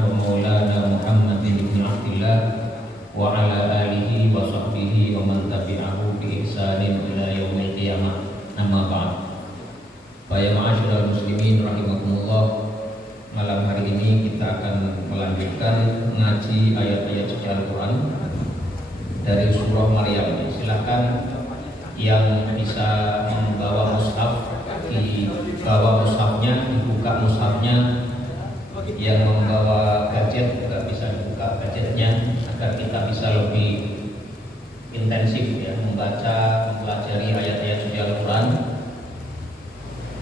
ومولانا محمد بن عبد الله وعلى آله وصحبه ومن تبعه بإحسان إلى يوم القيامة. Amma ba'd. Baik ma'asyiral muslimin rahimakumullah. Malam hari ini kita akan melanjutkan ngaji ayat-ayat suci Al-Qur'an dari surah Maryam. Silakan yang bisa membawa mushaf, dibawa mushafnya, dibuka mushafnya. Yang membawa gadget juga bisa dibuka gadgetnya agar kita bisa lebih intensif ya membaca, mempelajari ayat-ayat suci Al-Quran.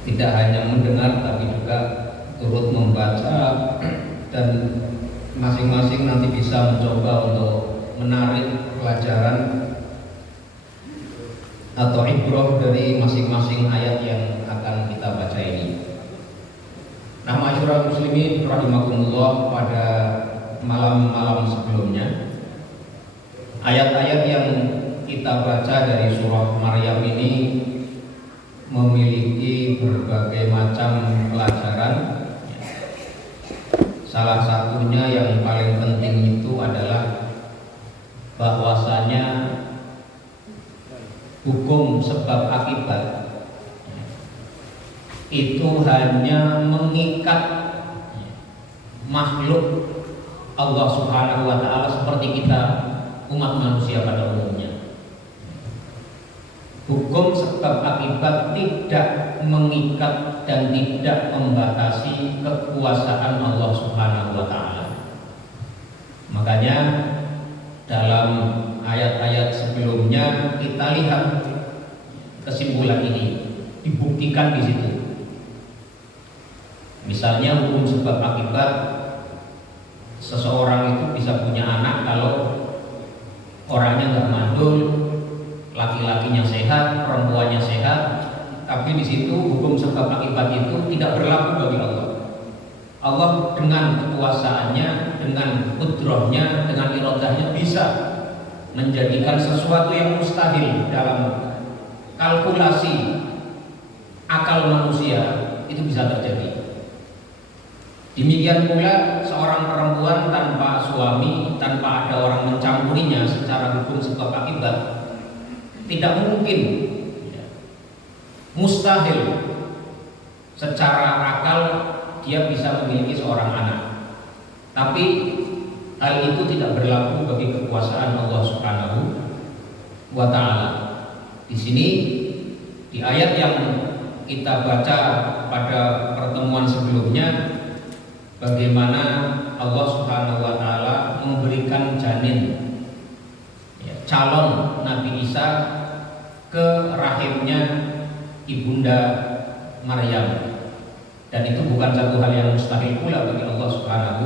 Tidak hanya mendengar tapi juga turut membaca, dan masing-masing nanti bisa mencoba untuk menarik pelajaran atau ibrah dari masing-masing ayat yang akan kita baca ini. Nah, ma'asyiral muslimin rahimakumullah, pada malam-malam sebelumnya ayat-ayat yang kita baca dari surah Maryam ini memiliki berbagai macam pelajaran. Salah satunya yang paling penting itu adalah bahwasanya hukum sebab akibat itu hanya mengikat makhluk Allah Subhanahu wa Ta'ala seperti kita umat manusia pada umumnya. Hukum sebab akibat tidak mengikat dan tidak membatasi kekuasaan Allah Subhanahu wa Ta'ala. Makanya dalam ayat-ayat sebelumnya kita lihat kesimpulan ini dibuktikan di situ. Misalnya hukum sebab akibat, seseorang itu bisa punya anak kalau orangnya nggak mandul, laki-lakinya sehat, perempuannya sehat, tapi di situ hukum sebab akibat itu tidak berlaku bagi Allah. Allah dengan kekuasaannya, dengan qudrahnya, dengan iradahnya bisa menjadikan sesuatu yang mustahil dalam kalkulasi akal manusia itu bisa terjadi. Demikian pula seorang perempuan tanpa suami, tanpa ada orang mencampurinya secara hukum sebab akibat, tidak mungkin, mustahil secara akal dia bisa memiliki seorang anak. Tapi hal itu tidak berlaku bagi kekuasaan Allah Subhanahu wa Ta'ala. Di sini di ayat yang kita baca pada pertemuan sebelumnya, bagaimana Allah Subhanahu wa Ta'ala memberikan janin, calon Nabi Isa ke rahimnya ibunda Maryam, dan itu bukan satu hal yang mustahil pula bagi Allah Subhanahu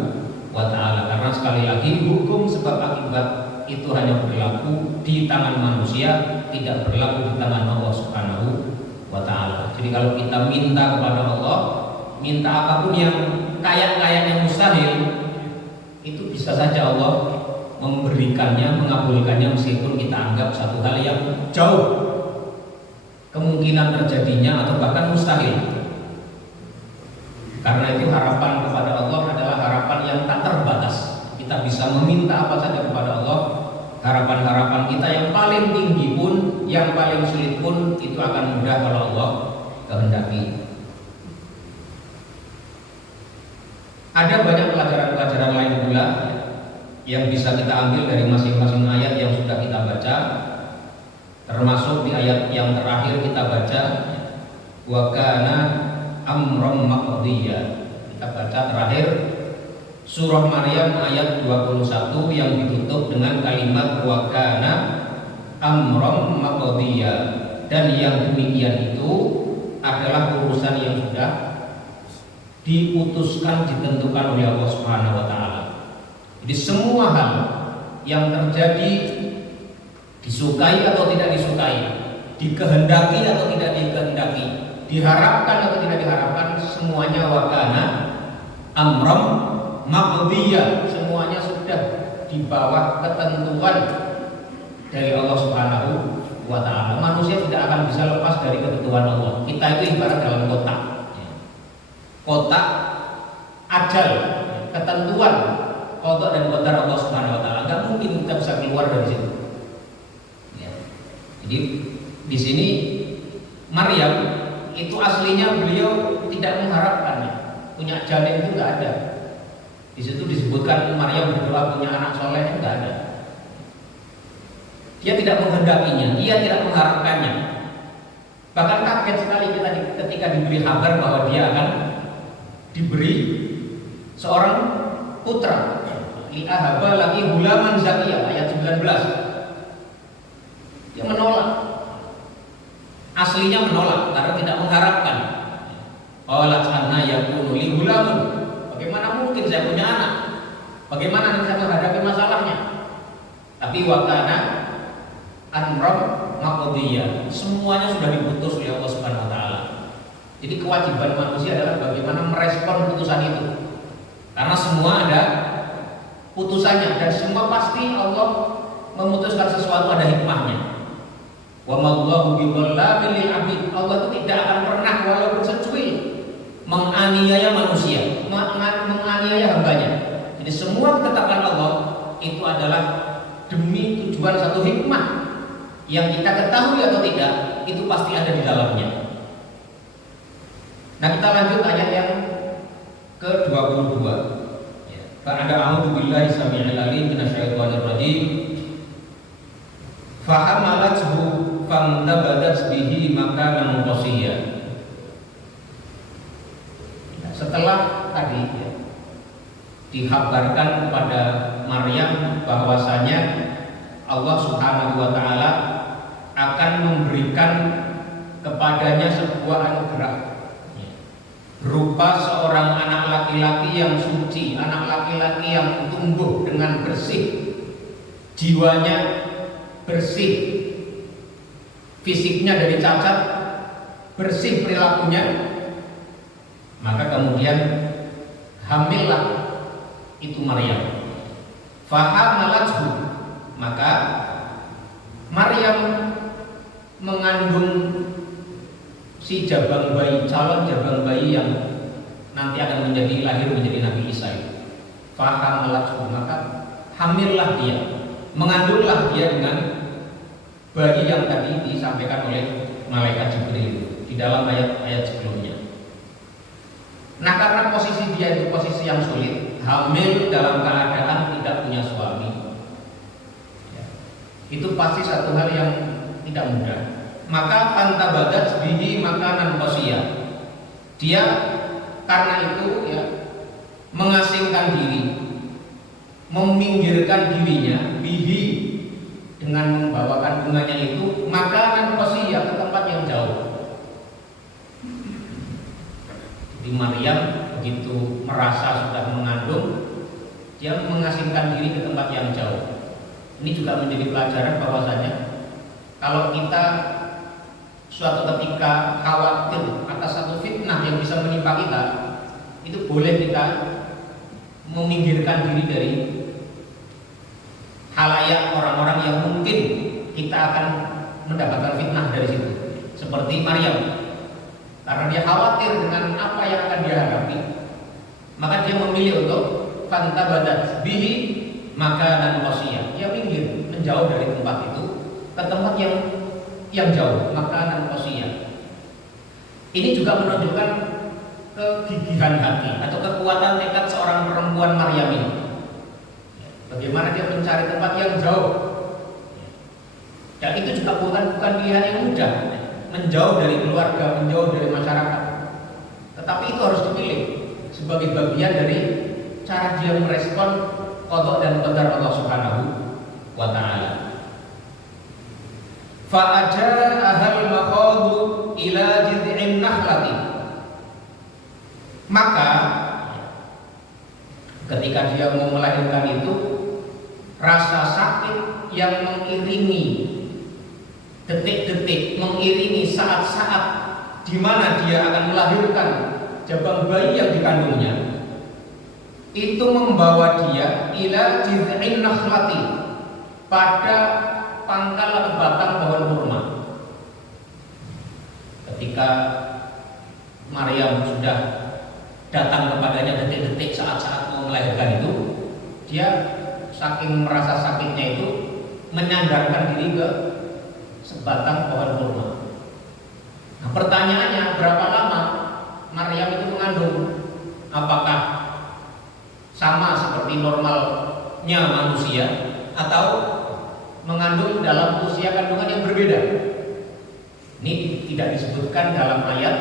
wa Ta'ala, karena sekali lagi hukum sebab akibat itu hanya berlaku di tangan manusia, tidak berlaku di tangan Allah Subhanahu wa Ta'ala. Jadi kalau kita minta kepada Allah, minta apapun yang kayak-kayaknya mustahil, itu bisa saja Allah memberikannya, mengabulkannya, meskipun kita anggap satu hal yang jauh kemungkinan terjadinya atau bahkan mustahil. Karena itu harapan kepada Allah adalah harapan yang tak terbatas. Kita bisa meminta apa saja kepada Allah. Harapan-harapan kita yang paling tinggi pun, yang paling sulit pun, itu akan mudah kalau Allah kehendaki. Ada banyak pelajaran-pelajaran lain pula yang bisa kita ambil dari masing-masing ayat yang sudah kita baca, termasuk di ayat yang terakhir kita baca, wa kana amran maqdiyya. Kita baca terakhir surah Maryam ayat 21 yang ditutup dengan kalimat wa kana amran maqdiyya, dan yang demikian itu adalah urusan yang sudah diputuskan, ditentukan oleh Allah Subhanahu wa Ta'ala. Jadi semua hal yang terjadi, disukai atau tidak disukai, dikehendaki atau tidak dikehendaki, diharapkan atau tidak diharapkan, semuanya wakana amram maqdiyah, semuanya sudah di bawah ketentuan dari Allah Subhanahu wa Ta'ala. Manusia tidak akan bisa lepas dari ketentuan Allah. Kita itu ibarat dalam kotak ajal, ketentuan qada dan qadar Allah Subhanahu wa taala. Enggak mungkin kita bisa keluar dari situ. Ya. Jadi di sini Maryam itu aslinya beliau tidak mengharapkannya. Punya janin itu enggak ada. Di situ disebutkan Maryam berdoa punya anak soleh, enggak ada. Dia tidak menghendakinya, dia tidak mengharapkannya. Bahkan kaget sekali kita ketika diberi kabar bahwa dia akan diberi seorang putra. Li'ahaba lagi hulaman zakiyah, ayat 19. Dia menolak. Aslinya menolak karena tidak mengharapkan. Qalat anna yakunu li hulamun. Bagaimana mungkin saya punya anak? Bagaimana nanti saya menghadapi masalahnya? Tapi wakana amram maqdiyah. Semuanya sudah diputus oleh Allah Subhanahu wa taala. Jadi kewajiban manusia adalah bagaimana merespon putusan itu. Karena semua ada putusannya dan semua pasti Allah memutuskan sesuatu ada hikmahnya. Wa mallahu biwallabil lil abid. Allah itu tidak akan pernah walaupun secuil menganiaya manusia, menganiaya hambanya. Jadi semua ketetapan Allah itu adalah demi tujuan satu hikmah yang kita ketahui atau tidak itu pasti ada di dalamnya. Nah, kita lanjut ayat yang ke-22. Ba'da a'udzu billahi samii'il 'aliim minasyaitonir rajiim. Fahamalathu fantabadat bihi makanan qasiyya. Setelah tadi dikabarkan kepada Maryam bahwasanya Allah Subhanahu wa taala akan memberikan kepadanya sebuah anugerah berupa seorang anak laki-laki yang suci, anak laki-laki yang tumbuh dengan bersih, jiwanya bersih, fisiknya dari cacat, bersih perilakunya. Maka kemudian hamillah itu Maryam. Fahamalathu, maka Maryam mengandung si jabang bayi, calon jabang bayi yang nanti akan lahir menjadi Nabi Isa. Fahamalathu, maka hamillah dia, mengandunglah dia dengan bayi yang tadi disampaikan oleh malaikat Jibril di dalam ayat-ayat sebelumnya. Nah, karena posisi dia itu posisi yang sulit, hamil dalam keadaan tidak punya suami, itu pasti satu hal yang tidak mudah. Maka fantabadat bihi makanan qasiyah. Dia karena itu mengasingkan diri, meminggirkan dirinya bihi dengan membawakan bunganya itu makanan qasiyah ke tempat yang jauh. Jadi Maryam begitu merasa sudah mengandung, dia mengasingkan diri ke tempat yang jauh. Ini juga menjadi pelajaran bahwasanya kalau kita suatu ketika khawatir atas satu fitnah yang bisa menimpa kita, itu boleh kita meminggirkan diri dari halayak orang-orang yang mungkin kita akan mendapatkan fitnah dari situ. Seperti Maryam, karena dia khawatir dengan apa yang akan dia hadapi, maka dia memilih untuk fantabadat bihi makanan qasiyah. Dia minggir, menjauh dari tempat itu ke tempat yang jauh, makanan qasiyah. Ini juga menunjukkan kegigihan hati atau kekuatan tekad seorang perempuan Maryam ini. Bagaimana dia mencari tempat yang jauh. Dan itu juga bukan pilihan yang mudah, menjauh dari keluarga, menjauh dari masyarakat. Tetapi itu harus dipilih sebagai bagian dari cara dia merespon qada dan qadar Allah Subhanahu wa taala. Fa aja'ahal makhadu ila jid'in nakhlati. Maka ketika dia mau melahirkan itu, rasa sakit yang mengiringi detik-detik, mengiringi saat-saat di mana dia akan melahirkan jabang bayi yang dikandungnya, itu membawa dia ila jid'in nakhlati, pada pangkal atau batang pohon kurma. Ketika Maryam sudah datang kepadanya detik-detik saat-saat mau melahirkan dia saking merasa sakitnya itu menyandarkan diri ke sebatang pohon kurma. Nah, pertanyaannya, berapa lama Maryam itu mengandung? Apakah sama seperti normalnya manusia atau mengandung dalam usia kandungan yang berbeda? Ini tidak disebutkan dalam ayat,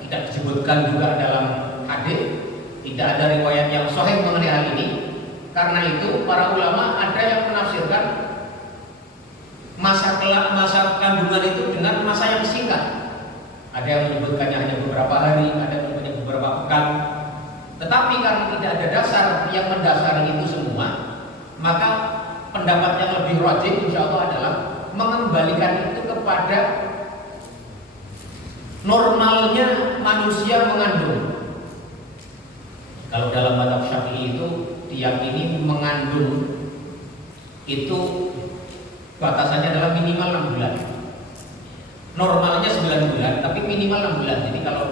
tidak disebutkan juga dalam hadis, tidak ada riwayat yang sahih mengenai hal ini. Karena itu para ulama ada yang menafsirkan masa kandungan itu dengan masa yang singkat. Ada yang menyebutkannya hanya beberapa hari, ada yang menyebutkannya beberapa pekan. Tetapi karena tidak ada dasar yang mendasari itu semua, maka pendapat yang lebih rajih insya Allah adalah mengembalikan itu kepada normalnya manusia mengandung. Kalau dalam mazhab Syafi'i itu diyakini mengandung itu batasannya adalah minimal 6 bulan. Normalnya 9 bulan, tapi minimal 6 bulan. Jadi kalau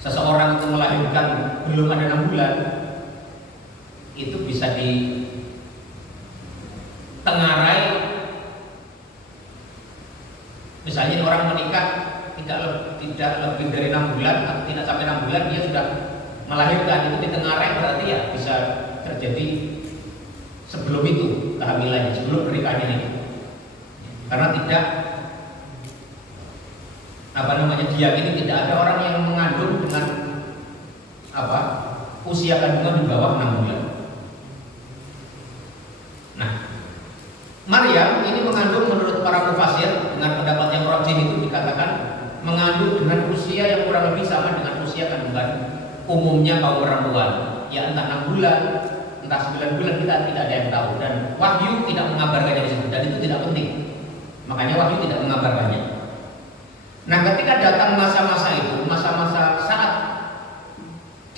seseorang itu melahirkan belum ada 6 bulan, itu bisa ditengarai. Misalnya orang menikah tidak lebih dari 6 bulan atau tidak sampai 6 bulan dia sudah melahirkan, itu ditengarai berarti ya bisa terjadi sebelum itu kehamilannya, sebelum pernikahannya ini. Karena tidak diyakini tidak ada orang yang mengandung dengan usia kandungan di bawah 6 bulan. Nah, Maryam ini mengandung menurut para mufasir dengan pendapat yang rajih itu dikatakan mengandung dengan usia yang kurang lebih sama dengan usia kandungan umumnya kaum perempuan, ya entah 6 bulan, entah 9 bulan, kita tidak ada yang tahu. Dan wahyu tidak mengabarkannya di situ, dan itu tidak penting. Makanya wahyu tidak mengabarkannya. Nah, ketika datang masa-masa itu, masa-masa saat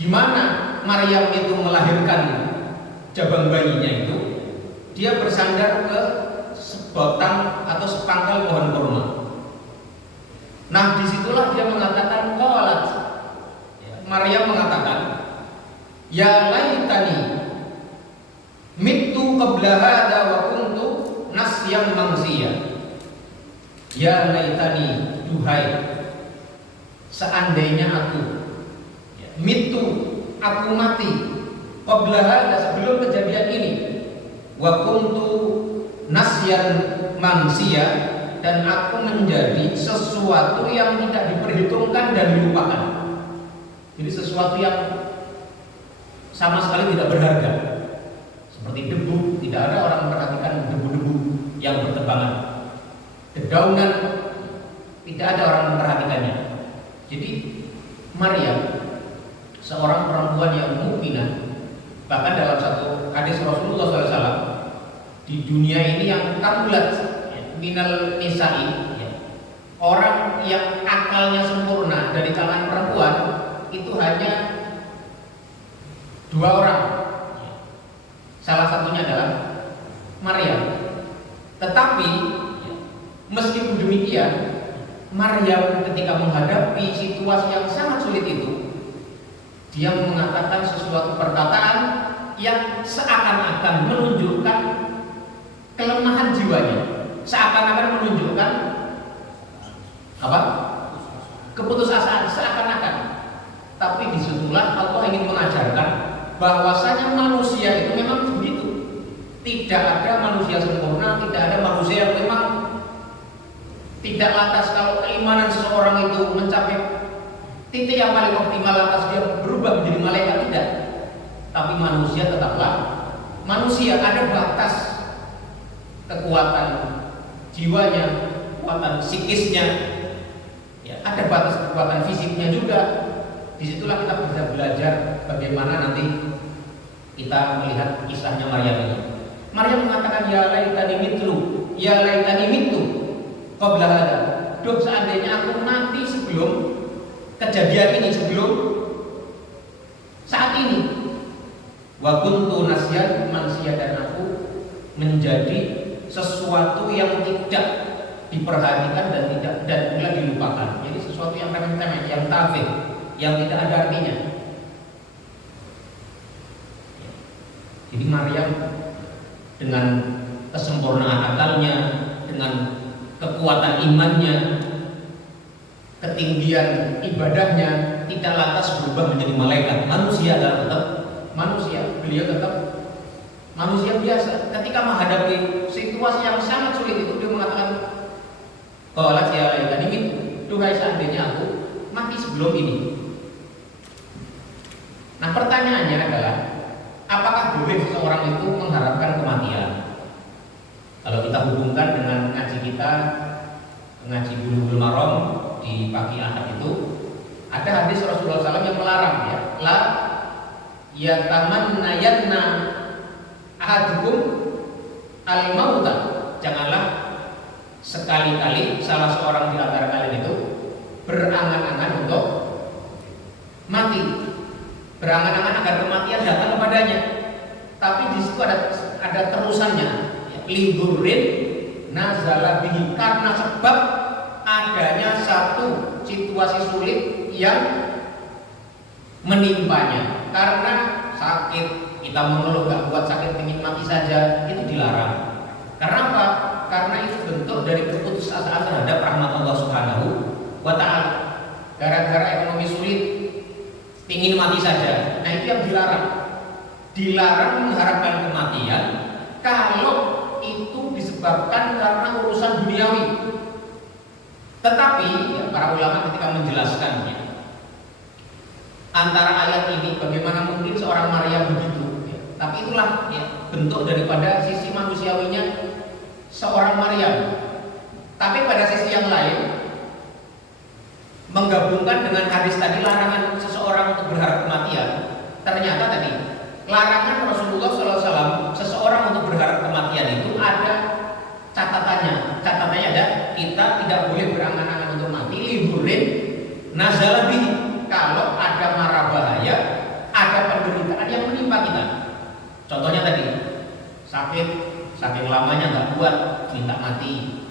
di mana Maryam itu melahirkan jabang bayinya itu, dia bersandar ke sebatang atau sepangkal pohon kurma. Nah, disitulah dia mengatakan qalat. Maryam mengatakan, ya laitani mittu qabla hadza wa kuntu nasyan mansiya. Ya laitani, duhai seandainya aku mittu, aku mati qabla hadza, sebelum kejadian ini, wa kuntu nasyan mansiya, dan aku menjadi sesuatu yang tidak diperhitungkan dan dilupakan. Jadi sesuatu yang sama sekali tidak berharga, seperti debu. Tidak ada orang memperhatikan debu-debu yang berterbangan, dedaunan, tidak ada orang memperhatikannya. Jadi Maryam seorang perempuan yang mukminah, bahkan dalam satu hadis Rasulullah SAW, di dunia ini yang kamulat minal nisa'i, orang yang akalnya sempurna dari kalangan perempuan itu hanya 2 orang. Salah satunya adalah Maryam. Tetapi meskipun demikian, Maryam ketika menghadapi situasi yang sangat sulit itu, dia mengatakan sesuatu perkataan yang seakan-akan menunjukkan kelemahan jiwanya, seakan-akan menunjukkan keputusasaan, seakan-akan. Tapi disitulah Allah ingin mengajarkan bahwasanya manusia itu memang begitu. Tidak ada manusia sempurna, tidak ada manusia yang memang tidak lantas kalau keimanan seseorang itu mencapai titik yang paling optimal lantas dia berubah menjadi malaikat, tidak. Tapi manusia tetaplah manusia, ada batas kekuatan jiwanya, kekuatan psikisnya, ya, ada batas kekuatan fisiknya juga. Disitulah kita bisa belajar bagaimana nanti kita melihat kisahnya Maryam ini. Maryam mengatakan, ya laitani mitlu qabla hadza. Duh, seandainya aku mati sebelum kejadian ini, sebelum saat ini. Wa kuntu nasyan mansiya, dan aku menjadi sesuatu yang tidak diperhatikan dan pula dilupakan. Jadi sesuatu yang remeh-temeh, yang tafih, yang tidak ada artinya. Jadi Maryam dengan kesempurnaan akalnya, dengan kekuatan imannya, ketinggian ibadahnya, tidak lantas berubah menjadi malaikat. Manusia adalah tetap manusia. Beliau tetap manusia biasa. Ketika menghadapi situasi yang sangat sulit itu, dia mengatakan, "Qalat ya laitani mitu." Duhai seandainya aku mati sebelum ini. Nah, pertanyaannya adalah, apakah boleh seseorang itu mengharapkan kematian? Kalau kita hubungkan dengan ngaji kita, ngaji Bulughul Maram di pagi Ahad itu, ada hadis Rasulullah SAW yang melarang, ya, la yatamannayanna ahadukum al-mauta. Janganlah sekali-kali salah seorang di antara kalian itu berangan-angan untuk mati, berangan-angan agar kematian datang kepadanya. Tapi di situ ada terusannya, lidurrin nazala bihi, karena sebab adanya satu situasi sulit yang menimpanya. Karena sakit, kita mengeluh gak kuat sakit, ingin mati saja, itu dilarang. Karena apa? Karena itu bentuk dari keputusasaan terhadap rahmat Allah Subhanahu wa Ta'ala. Gara-gara ekonomi sulit, ingin mati saja. Nah, itu yang dilarang. Dilarang mengharapkan kematian kalau itu disebabkan karena urusan duniawi. Tetapi ya, para ulama ketika menjelaskannya, antara ayat ini bagaimana mungkin seorang Maryam begitu, ya. Tapi itulah ya, bentuk daripada sisi manusiawinya seorang Maryam. Tapi pada sisi yang lain, menggabungkan dengan hadis tadi larangan seseorang untuk berharap kematian, ternyata tadi larangan Rasulullah SAW seseorang untuk berharap kematian itu ada catatannya. Catatannya ada, kita tidak boleh berangan-angan untuk mati, liburin nazala bihi, kalau ada mara bahaya, ada penderitaan yang menimpa kita. Contohnya tadi, sakit, saking lamanya nggak kuat, minta mati.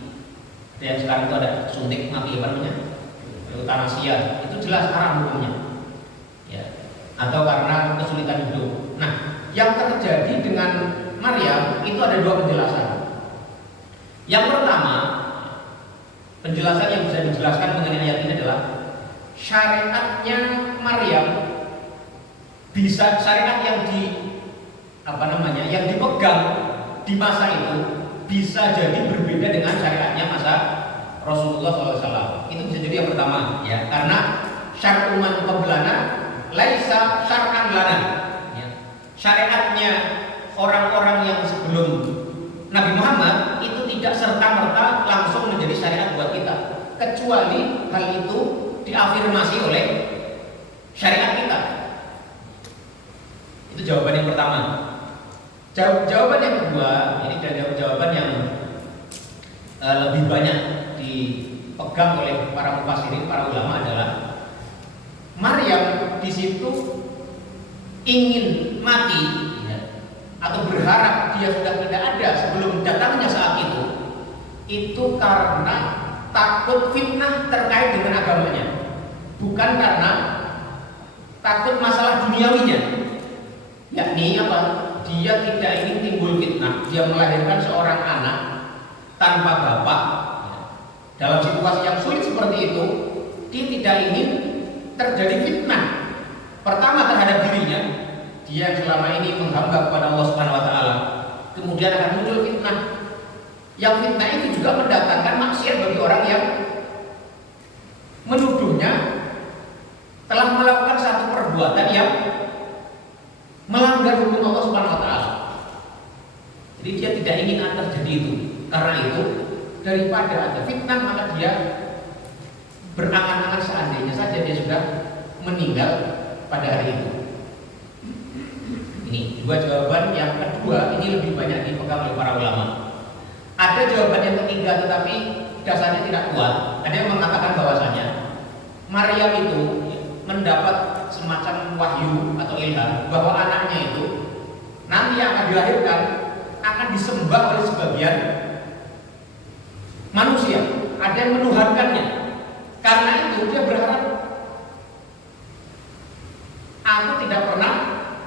Dan sekarang itu ada suntik mati, apa namanya? Eutanasia, itu jelas haram hukumnya. Ya. Atau karena kesulitan hidup. Nah, yang terjadi dengan Maryam itu ada dua penjelasan. Yang pertama, penjelasan yang bisa dijelaskan mengenai ayat ini adalah syariatnya Maryam, bisa syariat yang yang dipegang di masa itu bisa jadi berbeda dengan syariatnya masa Rasulullah SAW. Itu bisa jadi yang pertama, ya, karena syar'u man qablana laisa syar'an lana. Ya. Syariatnya orang-orang yang sebelum Nabi Muhammad itu tidak serta-merta langsung menjadi syariat buat kita, kecuali hal itu diafirmasi oleh syariat kita. Itu jawaban yang pertama. Jawaban yang kedua, ini jawaban yang lebih banyak dipegang oleh para mufassirin, para ulama, adalah Maryam di situ ingin mati, ya, atau berharap dia sudah tidak ada sebelum datangnya saat itu karena takut fitnah terkait dengan agamanya, bukan karena takut masalah duniawinya. Yakni apa? Dia tidak ingin timbul fitnah. Dia melahirkan seorang anak tanpa bapak, ya. Dalam situasi yang sulit seperti itu, dia tidak ingin terjadi fitnah. Pertama terhadap dirinya, dia selama ini menghamba kepada Allah Subhanahu wa Ta'ala. Kemudian akan muncul fitnah. Yang fitnah itu juga mendatangkan maksiat bagi orang yang menuduhnya telah melakukan satu perbuatan yang melanggar hukum Allah Subhanahu wa Ta'ala. Jadi dia tidak ingin terjadi itu. Karena itu, daripada ada fitnah, maka dia berangan-angan seandainya saja dia sudah meninggal pada hari itu. Ini dua jawaban. Yang kedua ini lebih banyak dipegang oleh para ulama. Ada jawaban yang ketiga, tetapi dasarnya tidak kuat. Ada yang mengatakan bahwasanya Maryam itu mendapat semacam wahyu atau ilham bahwa anaknya itu nanti yang akan dilahirkan akan disembah oleh sebagian manusia. Ada yang menuhankannya. Karena itu dia berharap, aku tidak pernah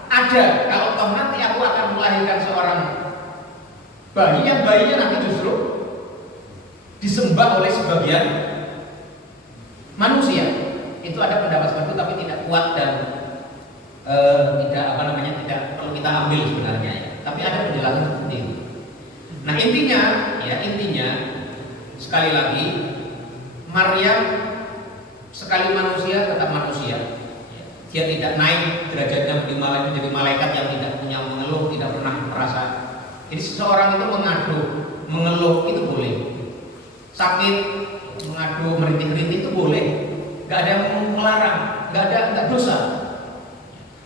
ada, kalau toh nanti aku akan melahirkan seorang bayi yang bayinya nanti justru disembah oleh sebagian manusia. Itu ada pendapat seperti itu, tapi tidak kuat dan tidak tidak kalau kita ambil sebenarnya ya. Tapi ada penjelasan seperti itu. Nah intinya sekali lagi Maryam sekali manusia tetap manusia. Dia tidak naik derajatnya menjadi malaikat yang tidak punya mengeluh, tidak pernah merasa. Jadi seseorang itu mengeluh itu boleh. Sakit, mengadu, merintih-rintih itu boleh. Gak ada yang melarang, gak dosa.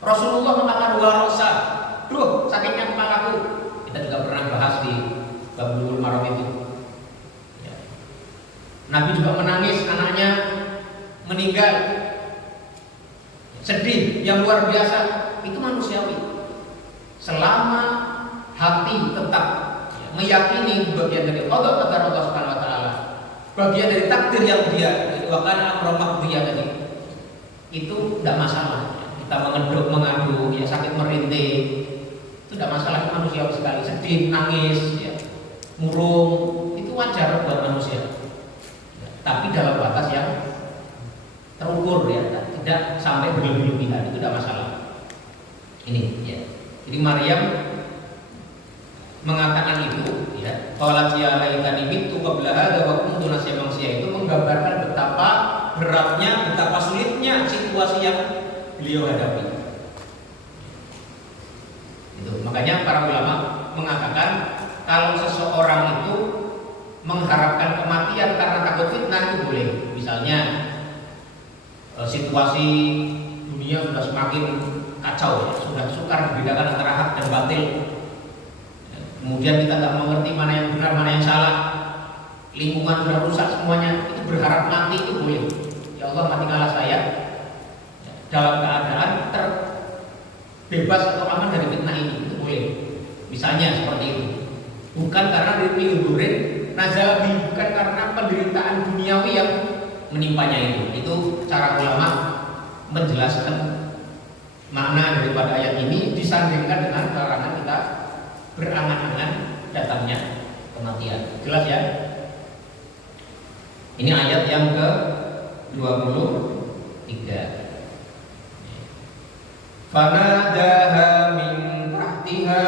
Rasulullah mengatakan warosa, duh sakitnya kepalaku. Kita juga pernah bahas di Bulughul Maram itu. Ya. Nabi juga menangis anaknya meninggal, sedih yang luar biasa. Itu manusiawi. Selama hati tetap meyakini bagian dari Allah Subhanahu wa taala, bagian dari takdir yang dia wakana amra maqdiya tadi, itu tidak masalah. Kita mengadu, ya sakit merintih, itu tidak masalah, itu manusiawi sekali. Sedih, nangis, ya, murung, itu wajar buat manusia. Ya, tapi dalam batas yang terukur ya, tidak sampai berlebihan, itu tidak masalah. Ini ya. Jadi Maryam mengatakan itu ya, qalat ya laitani mittu qabla hadza wa kuntu nasiyan mansiyah, itu menggambarkan betapa beratnya, betapa sulitnya situasi yang beliau hadapi. Itu makanya para ulama mengatakan kalau seseorang itu mengharapkan kematian karena takut fitnah itu boleh. Misalnya situasi dunia sudah semakin kacau ya, sudah sukar membedakan antara hak dan batil. Kemudian kita tidak mengerti mana yang benar, mana yang salah. Lingkungan sudah rusak semuanya. Itu berharap mati itu boleh. Ya Allah matikanlah saya dalam keadaan terbebas atau aman dari fitnah ini. Itu boleh. Misalnya seperti itu. Bukan karena diudurin nazabi, bukan karena penderitaan duniawi yang menimpanya itu. Itu cara ulama menjelaskan makna daripada ayat ini disandingkan dengan larangan kita berangan-angan datangnya kematian. Jelas ya? Ini ayat yang ke-23. Fanadaha min tahtiha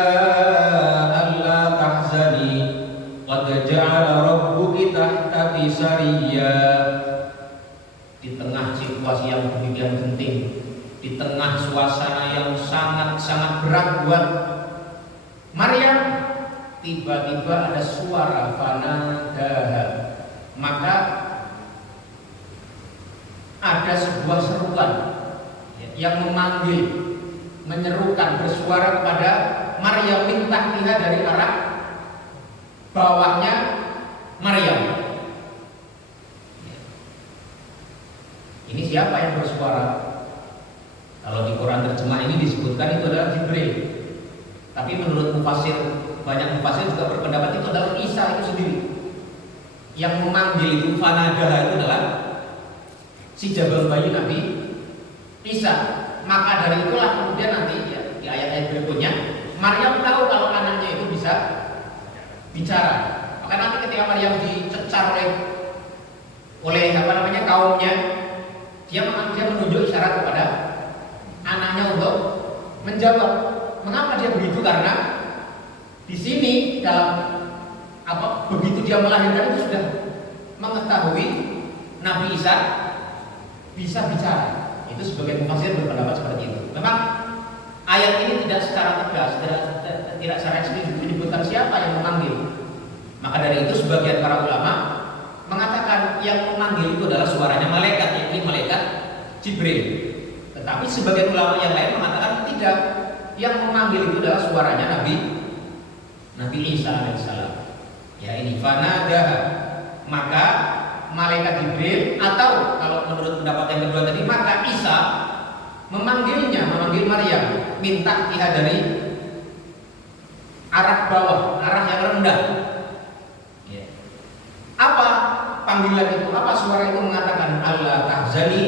alla tahzani qad ja'ala rabbuki tahtaki sariyya. Di tengah situasi yang demikian penting, di tengah suasana yang sangat-sangat berat buat Maryam, tiba-tiba ada suara fanadaha. Maka ada sebuah seruan yang memanggil, menyerukan, bersuara kepada Maryam min tahtiha, dari arah bawahnya Maryam. Ini siapa yang bersuara? Kalau di Quran terjemah ini disebutkan itu adalah Jibril. Tapi menurut mufassir, banyak mufassir juga berpendapat itu adalah Isa itu sendiri. Yang memanggil itu fanadaha itu adalah si jabang bayi Nabi Isa. Maka dari itulah kemudian nanti ya, di ayat-ayat berikutnya Maryam tahu kalau anaknya itu bisa bicara. Maka nanti ketika Maryam dicecar oleh kaumnya, dia menunjuk isyarat kepada anaknya untuk menjawab. Mengapa dia begitu? Karena di sini dalam begitu dia melahirkan itu sudah mengetahui Nabi Isa bisa bicara. Itu sebagai mufassir berpendapat seperti itu. Memang ayat ini tidak secara tegas, tidak secara eksplisit menyebutkan siapa yang memanggil. Maka dari itu sebagian para ulama mengatakan yang memanggil itu adalah suaranya malaikat, yakni malaikat Jibril. Tetapi sebagian ulama yang lain mengatakan tidak, yang memanggil itu adalah suaranya Nabi Isa alaihissalam. Ya ini fanadaha, maka malaikat Jibril, atau kalau menurut pendapat yang kedua tadi, maka Isa memanggil Maryam minta tiha dari arah bawah, arah yang rendah. Ya. Apa panggilan itu? Apa suara itu mengatakan Allah tahzani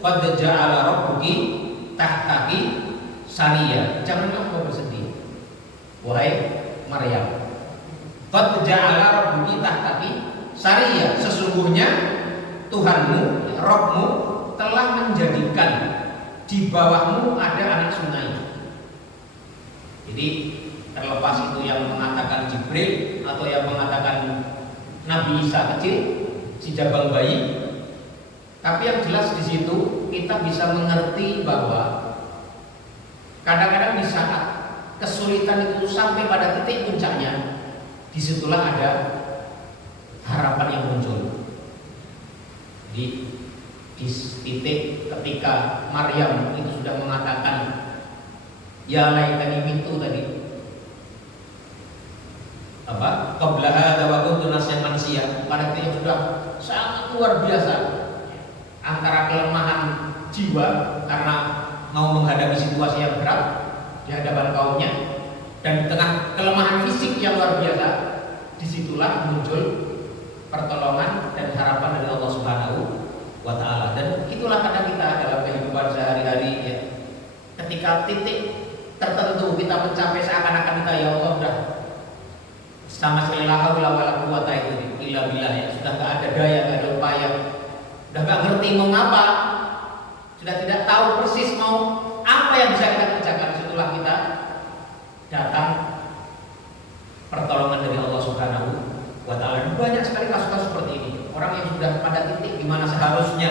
qad ja'ala rabbuki tahtaki sariyya. Janganlah kau bersedih. wahai Maryam, qad ja'ala rabbuki tahtaki sariyah, sesungguhnya Tuhanmu, Rabbmu telah menjadikan di bawahmu ada anak sungai. Jadi terlepas itu yang mengatakan Jibril atau yang mengatakan Nabi Isa kecil, si jabang bayi, tapi yang jelas di situ kita bisa mengerti bahwa kadang-kadang di saat kesulitan itu sampai pada titik puncaknya, disitulah ada harapan yang muncul. Di titik ketika Maryam itu sudah mengatakan ya laitani pintu tadi apa qabla hadza wa kuntu nasiyan manusia, pada titik yang sudah sangat luar biasa antara kelemahan jiwa karena mau menghadapi situasi yang berat di hadapan kaumnya dan di tengah kelemahan fisik yang luar biasa, disitulah muncul pertolongan dan harapan dari Allah Subhanahu wa Ta'ala. Dan itulah kadang kita dalam kehidupan sehari-hari ya, ketika titik tertentu kita mencapai seakan-akan kita ya Allah udah sama sekali la haula wala quwata illa billah ya, sudah gak ada daya, gak ada upaya, sudah gak ngerti mau ngapa, sudah tidak tahu persis mau apa yang bisa kita kerjakan. Setelah kita datang pertolongan dari Allah Subhanahu wa Ta'ala. Banyak sekali kasus-kasus seperti ini. Orang yang sudah pada titik di mana seharusnya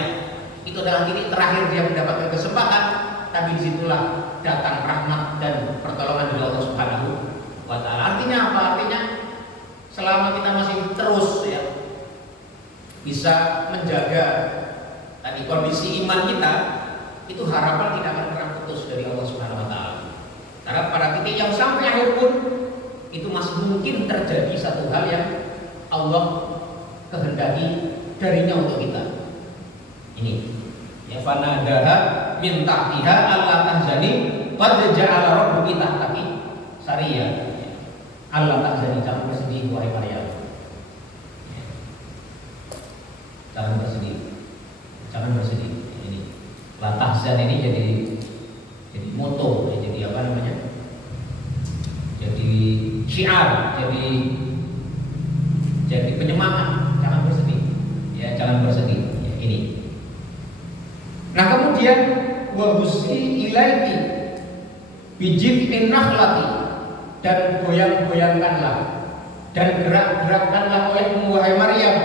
itu adalah titik terakhir dia mendapatkan kesempatan, tapi disitulah datang rahmat dan pertolongan dari Allah Subhanahu wa Ta'ala. Artinya apa? Artinya selama kita masih terus ya bisa menjaga tadi kondisi iman kita, itu harapan tidak akan pernah putus dari Allah Subhanahu wa Ta'ala. Karena pada titik yang sampai akhir pun itu masih mungkin terjadi satu hal yang Allah kehendaki darinya untuk kita. Ini ya fanadaha min tahtiha alla tahzani qad ja'ala rabbuki tahtaki sariyah. Allah tahzani, jangan bersedih wahai Maryam. Jangan bersedih. Jangan bersedih. Ini la tahzan ini jadi moto, jadi apa namanya? Jadi syiar, jadi penyemangat. Jangan bersedih. Ya, jangan bersedih. Ya, ini. Nah, kemudian wa husni ilaiki bijid'in nakhlati, dan goyang-goyangkanlah dan gerak-gerakkanlah olehmu wahai Maryam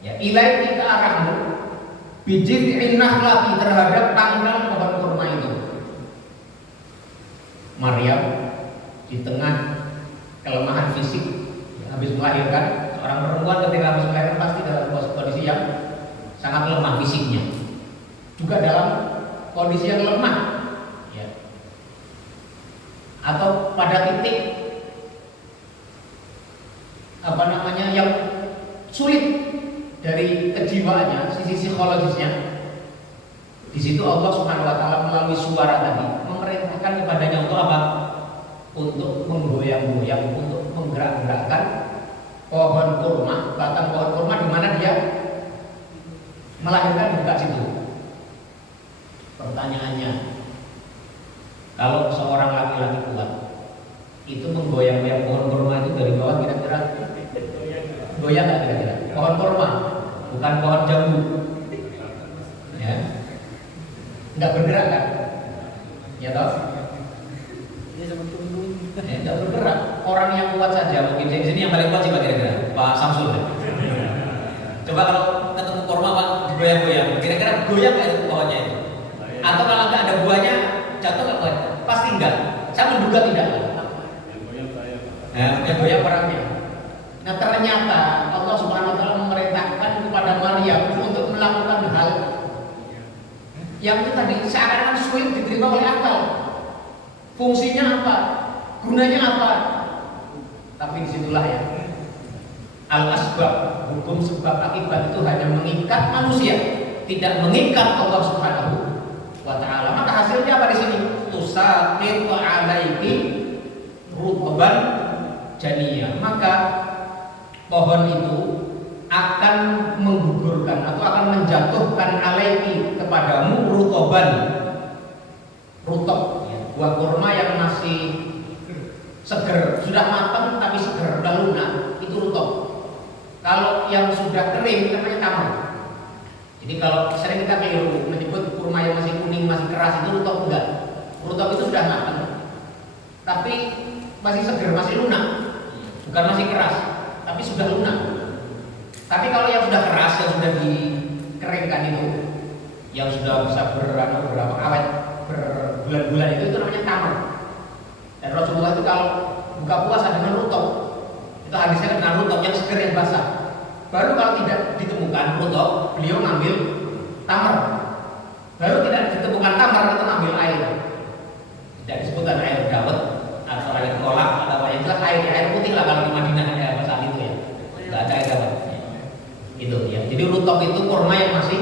ya ilaiki ke arahmu bijid'in nakhlati, terhadap tanggal pohon kurma itu. Maryam di tengah kelemahan fisik ya, habis melahirkan, seorang perempuan ketika habis melahirkan pasti dalam kondisi yang sangat lemah fisiknya, juga dalam kondisi yang lemah ya, atau pada titik apa namanya yang sulit dari kejiwaannya, sisi psikologisnya. Di situ Allah Subhanahu wa Ta'ala melalui suara tadi memerintahkan kepadanya untuk apa? Untuk menggoyang-goyang, untuk menggerak-gerakkan pohon kurma, batang pohon kurma di mana dia melahirkan dekat situ. Pertanyaannya, kalau seorang laki-laki kuat itu menggoyang-goyang pohon kurma itu dari bawah kira-kira goyang nggak kira-kira? Pohon kurma, bukan pohon jambu, ya, nggak bergerak kan? Ya toh? Ya, nggak bergerak. Orang yang kuat saja mungkin di sini yang paling kuat siapa kira-kira? Pak Samsul. Coba kalau ketemu kurma Pak goyang-goyang, kira-kira goyang nggak itu pohonnya itu? Atau kalau nggak ada buahnya jatuh nggak kuat? Pasti enggak. Saya menduga tidak. Yang goyang orangnya. Nah ternyata Allah Subhanahu Wa Taala memerintahkan kepada Maryam untuk melakukan hal yang itu tadi seakan-akan sulit diterima oleh akal. Fungsinya apa? Gunanya apa? Tapi disitulah ya al-asbab, hukum sebab akibat itu hanya mengikat manusia, tidak mengikat Allah Subhanahu wa Ta'ala. Maka hasilnya apa di sini? Tusaqitu 'alaiki rutban janiyah. Maka pohon itu akan menggugurkan atau akan menjatuhkan alaiki kepadamu rutoban, rutok ya, buah kurma yang masih Kalau yang sudah kering namanya tamar. Jadi kalau sering kita keliru menyebut kurma yang masih kuning, masih keras itu rutok, enggak. Rutok itu sudah matang, tapi masih seger, masih lunak. Bukan masih keras, tapi sudah lunak. Tapi kalau yang sudah keras, yang sudah dikeringkan itu, yang sudah bisa berapa awet, berbulan-bulan itu namanya tamar. Dan Rasulullah itu kalau buka puasa dengan rutok, itu hadisnya dengan rutok yang seger, yang basah. Baru kalau tidak ditemukan rutok, beliau ngambil tamar. Baru tidak ditemukan tamar, itu ngambil air. Tidak disebutkan air dawet atau air kolak atau apa, yang jelas air putih lah kalau di Madinah ada saat itu ya. Tidak ada air dawet. Itu ya. Jadi rutok itu kurma yang masih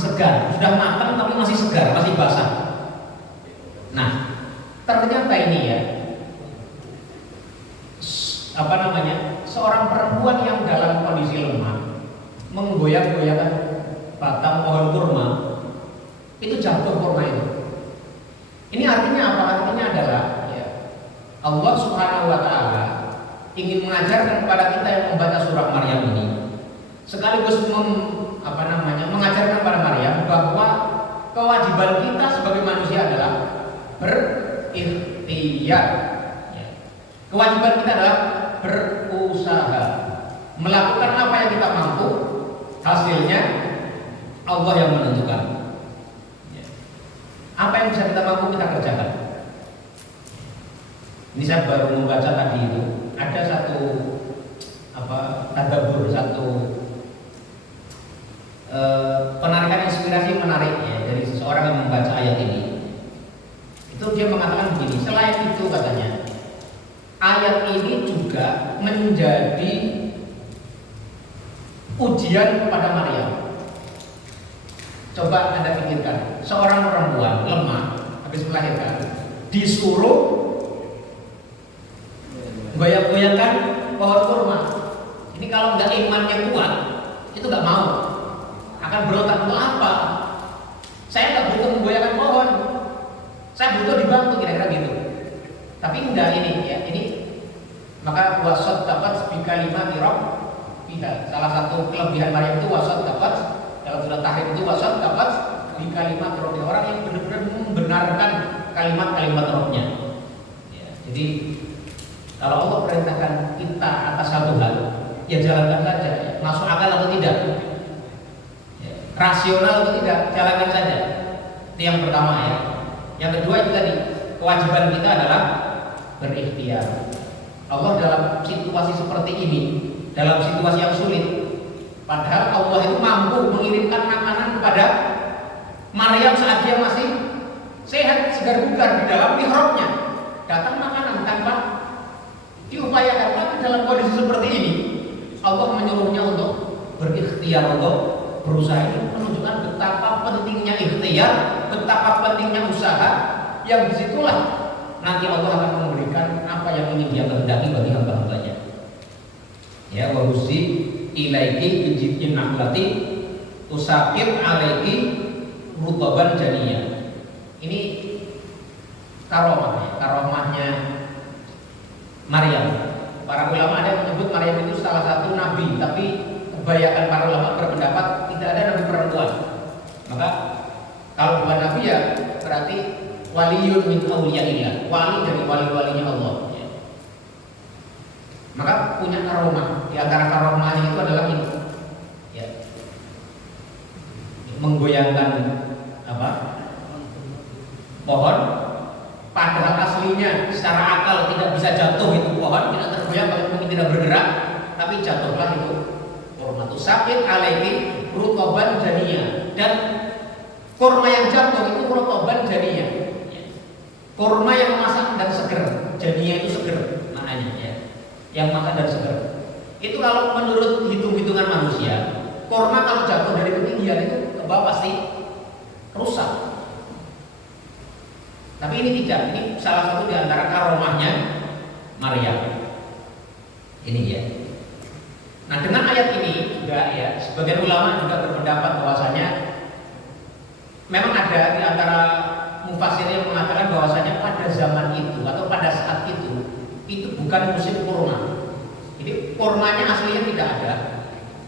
segar, sudah matang tapi masih segar, masih basah. Nah, ternyata ini ya, seorang perempuan yang dalam kondisi lemah menggoyang-goyangkan batang pohon kurma, itu jatuh kurma itu. Ini artinya apa? Artinya adalah ya, Allah Subhanahu wa Ta'ala ingin mengajarkan kepada kita yang membaca surah Maryam ini, sekaligus mengajarkan kepada Maryam bahwa kewajiban kita sebagai manusia adalah berikhtiar. Kewajiban kita adalah berusaha, melakukan apa yang kita mampu, hasilnya Allah yang menentukan. Apa yang bisa kita mampu kita kerjakan. Ini saya baru membaca tadi itu ada satu tadabbur, satu penarikan inspirasi menarik ya dari seseorang yang membaca ayat ini. Itu dia mengatakan begini, selain itu katanya, ayat ini juga menjadi ujian kepada Maryam. Coba Anda pikirkan, seorang perempuan lemah habis melahirkan disuruh goyang-goyangkan pohon kurma. Ini kalau nggak imannya kuat, itu nggak mau, akan berontak. Untuk apa? Saya nggak butuh menggoyangkan pohon, saya butuh dibantu, kira-kira gitu. Tapi enggak ini ya, ini maka wasat dapat bikalimah tirab biha. Salah satu kelebihan Maryam itu wasat dapat, dalam surat Tahrim itu wasat dapat bikalimah tirab, orang yang benar-benar membenarkan kalimat-kalimat Rabbnya. Ya, jadi kalau Allah perintahkan kita atas satu hal, ya jalankan saja. Masuk akal atau tidak, ya, rasional atau tidak, jalankan saja. Itu yang pertama ya. Yang kedua itu tadi, kewajiban kita adalah berikhtiar. Allah dalam situasi seperti ini, dalam situasi yang sulit, padahal Allah itu mampu mengirimkan makanan kepada Maryam saat dia masih sehat, segar bugar di dalam mihrabnya. Datang makanan tanpa diupayakan. Tapi dalam kondisi seperti ini, Allah menyuruhnya untuk berikhtiar, untuk berusaha. Itu menunjukkan betapa pentingnya ikhtiar, betapa pentingnya usaha, yang disitulah nanti Allah akan memberikan apa yang ingin Dia kehendaki bagi hamba-hambanya. Ya, wa husi ilaiki bijidin nakhlati tusaqit alaiki rutaban janiyah. Ini karomahnya Maryam. Para ulama ada yang menyebut Maryam itu salah satu nabi, tapi kebanyakan para ulama berpendapat tidak ada nabi perempuan. Maka kalau bukan nabi ya berarti waliyun min awliyaillah, wali dari wali-walinya Allah ya. Maka punya karomah. Di antara karomahnya itu adalah ini ya, menggoyangkan pohon, padahal aslinya secara akal tidak bisa jatuh itu pohon, tidak tergoyang, bahkan mungkin tidak bergerak, tapi jatuhlah itu kurma. Sakit alaihi rutoban janiyah, dan kurma yang jatuh itu rutoban janiyah, kurma yang masak dan seger. Janiyah itu seger maknanya ya, yang masak dan seger. Itu kalau menurut hitung-hitungan manusia, kurma kalau jatuh dari ketinggian itu ke bawah pasti rusak. Tapi ini tidak, ini salah satu di antara karomahnya Maryam. Ini ya. Nah, dengan ayat ini juga ya, sebagian ulama juga berpendapat bahwasanya memang ada di antara mufassir yang mengatakan bahwasanya pada zaman itu atau pada saat itu bukan musim kurma. Jadi kurmanya aslinya tidak ada,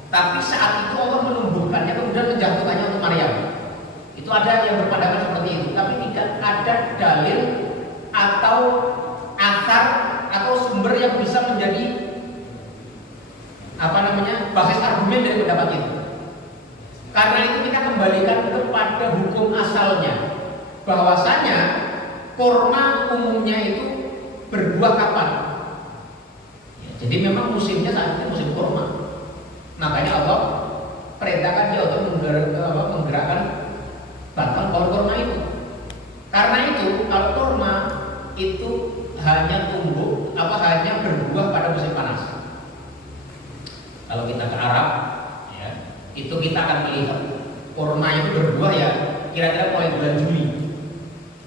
tapi saat itu Allah menumbuhkannya kemudian menjatuhkannya untuk Maryam. Itu ada yang berpandangan seperti itu, tapi tidak ada dalil atau asar atau sumber yang bisa menjadi basis argumen dari pendapat itu. Karena itu kita kembalikan kepada hukum asalnya, bahwasanya kurma umumnya itu berbuah kapan? Ya, jadi memang musimnya saat itu musim kurma. Makanya Allah perintahkan dia untuk menggerakkan batang pohon kurma itu. Karena itu kalau kurma itu hanya tumbuh hanya berbuah pada musim panas. Kalau kita ke Arab, ya, itu kita akan melihat kurma itu berbuah ya kira-kira mulai bulan Juli.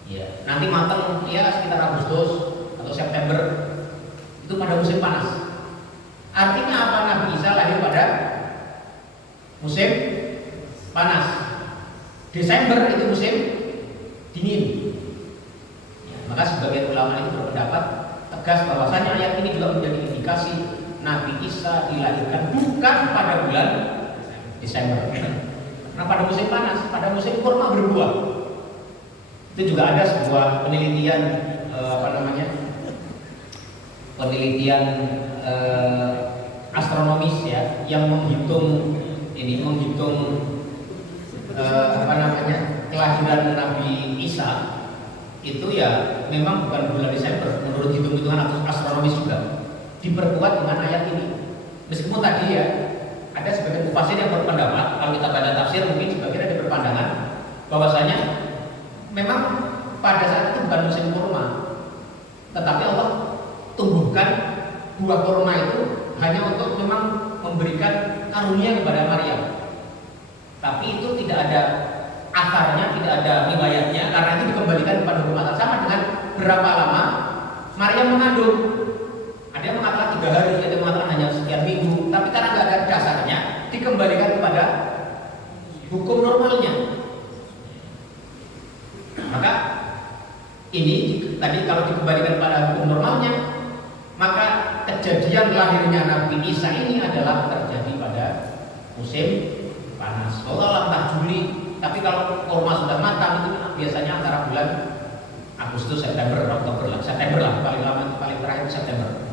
Ya, nanti matang ya sekitar Agustus atau September. Itu pada musim panas. Artinya apa? Nabi Isa lahir pada musim panas. Desember itu musim dingin. Ya, maka sebagian ulama itu berpendapat tegas bahwasanya ayat ini juga menjadi indikasi Nabi Isa dilahirkan bukan pada bulan Desember. Karena pada musim panas, pada musim kurma berbuah. Itu juga ada sebuah penelitian penelitian astronomis ya yang menghitung kelahiran Nabi Isa itu ya memang bukan bulan Desember menurut hitung-hitungan astronomis juga. Diperkuat dengan ayat ini. Meskipun tadi ya ada sebagian mufassir yang berpendapat, kalau kita baca tafsir mungkin sebagian ada berpandangan bahwasanya memang pada saat itu bukan musim kurma, tetapi Allah tumbuhkan buah kurma itu hanya untuk memang memberikan karunia kepada Maryam. Tapi itu tidak ada akarnya, tidak ada riwayatnya, karena itu dikembalikan kepada hukum asal. Sama dengan berapa lama Maryam mengandung. Ada yang mengatakan 3 hari, ada yang mengatakan hanya sekian minggu, tapi karena nggak ada dasarnya, dikembalikan kepada hukum normalnya. Maka ini tadi kalau dikembalikan pada hukum normalnya, maka kejadian lahirnya Nabi Isa ini adalah terjadi pada musim panas. Allah entah Juli, tapi kalau kurma sudah matang itu biasanya antara bulan Agustus, September, Oktober lah. September lah paling lama, paling terakhir September.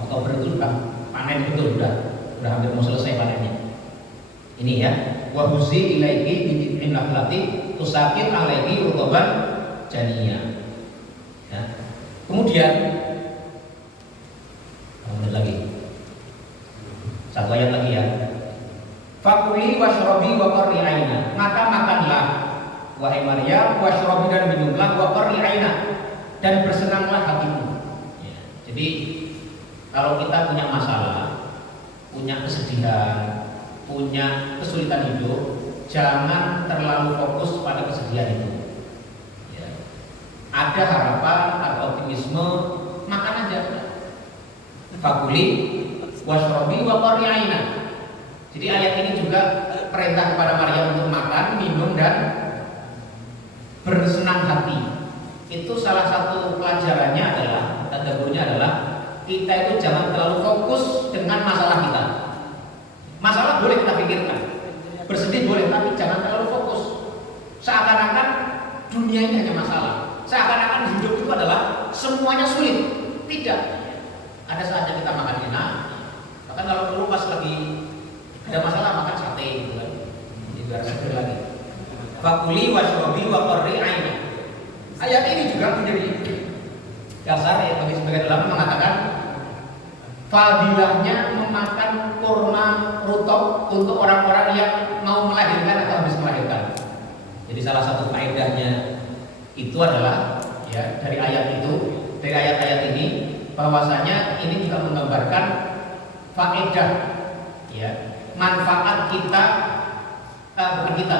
Oktober itu sudah panen betul, sudah hampir mau selesai panennya. Ini ya, wa huzi ilaiki bid'in nakhlati tusaqit alaihi rutuban janiyah. Ya. Kemudian lagi satu ayat lagi ya. Fakuli washrobi wa qarri aina. Maka makanlah wahai Maryam, washrobi dan minumlah, wa qarri aina, dan bersenanglah hatimu. Ya. Jadi kalau kita punya masalah, punya kesedihan, punya kesulitan hidup, jangan terlalu fokus pada kesedihan itu. Ya. Ada harapan, ada optimisme, makan aja. Fakuli washrobi wa qarri aina. Jadi ayat ini juga perintah kepada Maryam untuk makan, minum, dan bersenang hati. Itu salah satu pelajarannya adalah, tadabburnya adalah kita itu jangan terlalu fokus dengan masalah kita. Masalah boleh kita pikirkan, bersedih boleh, tapi jangan terlalu fokus. Seakan-akan dunia ini hanya masalah. Seakan-akan hidup itu adalah semuanya sulit. Tidak. Ada saatnya kita makan enak. Bahkan kalau perlu pas lagi ada masalah makan sate gitu kan. Jadi biar seger lagi. Fakuli washrobi wa qarri aina. Ayat ini juga menjadi dasar ya bagi sebagian ulama mengatakan fadilahnya memakan kurma rutop untuk orang-orang yang mau melahirkan atau habis melahirkan. Jadi salah satu faedahnya itu adalah ya dari ayat itu, dari ayat-ayat ini bahwasanya ini juga menggambarkan faedah ya manfaat kita bukan kita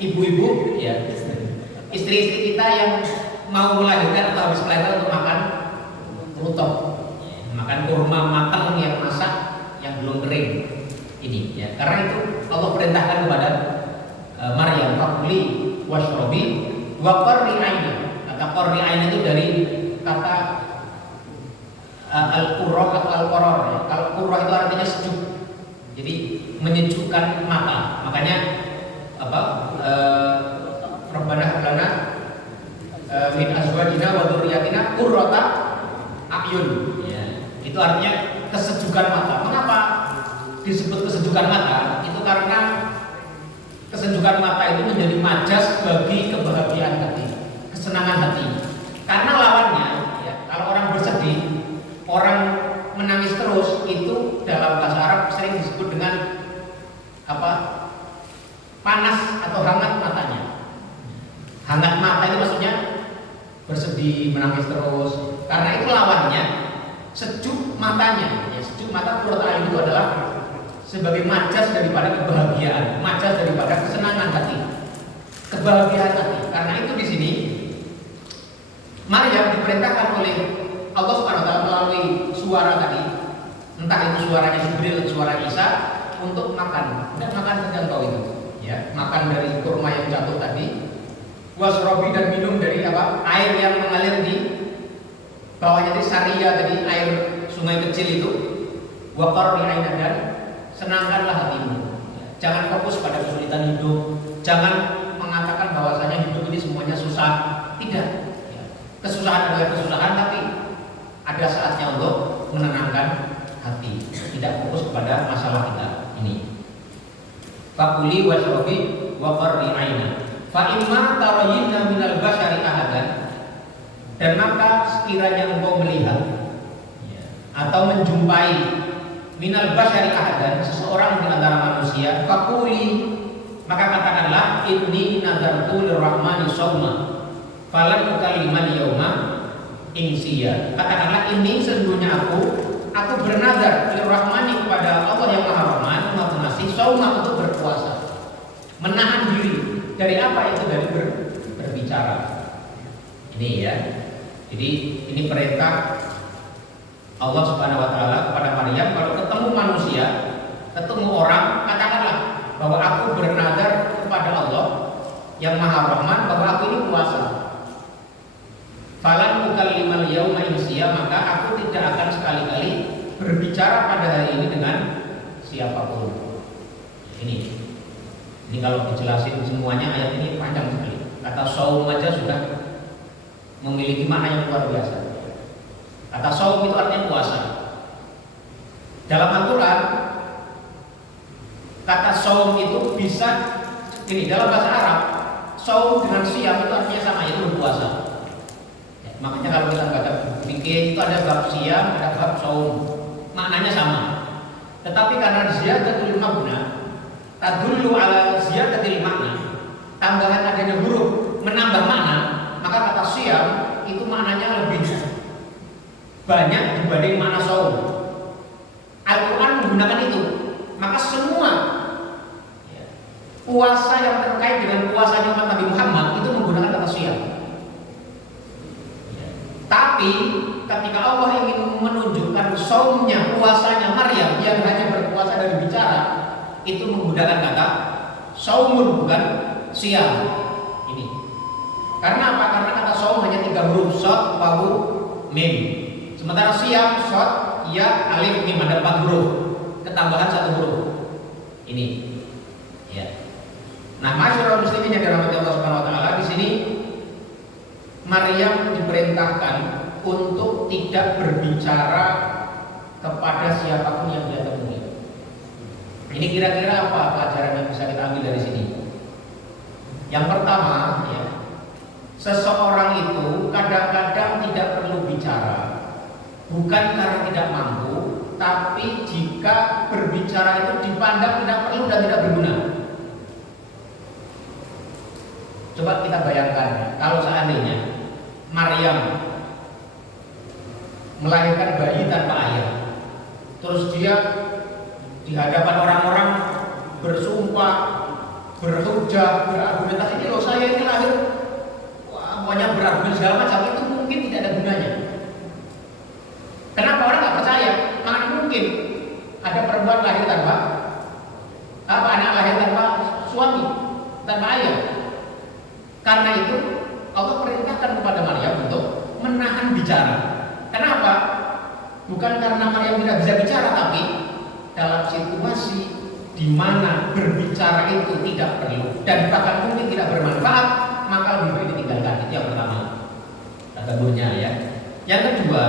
ibu-ibu ya istri-istri kita yang mau melahirkan atau habis melahirkan untuk makan rutop, makan kurma matang yang masak yang belum kering ini ya. Karena itu Allah perintahkan kepada Maryam fakuli washrobi wa qarri aina. Kata qarri aina itu dari kata al-qurrah atau al-qoror. Ya. Kalau qurrah itu artinya sejuk, jadi menyejukkan mata. Makanya apa? Rabbana hab lana min azwajina wa dzurriyyatina qurrata a'yun. Ya. Itu artinya kesejukan mata. Mengapa disebut kesejukan mata? Itu karena kesejukan mata itu menjadi majas bagi kebahagiaan hati, kesenangan hati. Karena lawannya, ya, kalau orang bersedih, orang menangis terus, itu dalam bahasa Arab sering disebut dengan apa? Panas atau hangat matanya. Hangat mata itu maksudnya bersedih, menangis terus. Karena itu lawannya sejuk matanya. Ya, sejuk mata qurratu a'yun itu adalah sebagai majas daripada kebahagiaan, majas daripada kesenangan hati, kebahagiaan hati. Karena itu di sini Maryam diperintahkan oleh Allah Subhanahu wa taala melalui suara tadi, entah itu suaranya Jibril, suara Isa, untuk makan. Dan makan sedang tahu itu, ya, makan dari kurma yang jatuh tadi, wasrobi dan minum dari apa? Air yang mengalir di bawahnya di Saria tadi, air sungai kecil itu, waqarri aina, dan senangkanlah hatimu. Jangan fokus pada kesulitan hidup. Jangan mengatakan bahwasanya hidup ini semuanya susah. Tidak. Kesusahan adalah kesusahan, tapi ada saatnya untuk menenangkan hati. Tidak fokus kepada masalah kita ini. Fakuli wasrobi wa qarri aina. Fa imma tarayina minal basyari ahadan, dan maka sekiranya engkau melihat atau menjumpai minal basyari ahadan, seseorang di antara manusia, fakuli, maka katakanlah inni nadartu lirrahmani shauma falan ukallimal yauma insiya. Katakanlah, ini sesungguhnya aku bernazar lirrahmani, kepada Allah yang Maha Rahman, Maha Pengasih, shauma, untuk berpuasa, menahan diri dari apa itu? Dari berbicara. Ini ya. Jadi ini perintah Allah Subhanahu wa taala kepada Maryam, kalau ketemu manusia, ketemu orang, katakanlah bahwa aku bernazar kepada Allah yang Maha Rahman bahwa aku ini puasa. Falan ukallimal yauma insiya, maka aku tidak akan sekali-kali berbicara pada hari ini dengan siapapun. Ini kalau dijelasin semuanya, ayat ini panjang sekali. Kata saum aja sudah memiliki makna yang luar biasa. Kata saum itu artinya puasa. Dalam Al-Quran, kata saum itu bisa, ini dalam bahasa Arab, saum dengan siam itu artinya sama, yaitu berpuasa. Ya, makanya kalau kita baca fikih itu ada bab siam, ada bab saum, maknanya sama. Tetapi karena ziyadatul makna, tadullu ala ziyadatil makna, tambahan adanya huruf menambah makna, maka kata siam itu maknanya lebih banyak dibanding makna saum. Al-Quran menggunakan itu. Maka semua puasa yang terkait dengan puasanya umat Nabi Muhammad itu menggunakan kata siam. Tapi ketika Allah ingin menunjukkan saumnya, puasanya Maryam yang hanya berpuasa dan bicara, itu menggunakan kata saumun, bukan siam. Ini karena apa? Karena kata saum hanya 3 huruf, shad, wawu, mim. Sementara siam, shad, ya, alif, mim, ada 4 huruf, ketambahan 1 huruf. Ini, ya. Nah, masyarakat muslimin yang dirahmati Allah Subhanahu wa taala, di sini Maryam diperintahkan untuk tidak berbicara kepada siapapun yang dia temui. Ini kira-kira apa pelajaran yang bisa kita ambil dari sini? Yang pertama, ya, seseorang itu kadang-kadang tidak perlu bicara, bukan karena tidak mampu, tapi jika berbicara itu dipandang tidak perlu dan tidak berguna. Coba kita bayangkan, kalau seandainya Maryam melahirkan bayi tanpa ayah, terus dia di hadapan orang-orang bersumpah, berhujjah, berargumentasi, ini loh saya ini lahir, pokoknya berargumen segala macam, itu mungkin tidak ada gunanya. Kenapa orang nggak percaya? Mana mungkin ada perempuan lahir tanpa anak lahir tanpa suami, tanpa ayah. Karena itu Allah perintahkan kepada Maryam untuk menahan bicara. Kenapa? Bukan karena Maryam tidak bisa bicara, tapi dalam situasi di mana berbicara itu tidak perlu dan bahkan mungkin tidak bermanfaat, maka lebih baik ditinggalkan. Itu yang pertama, tadaburnya ya. Yang kedua,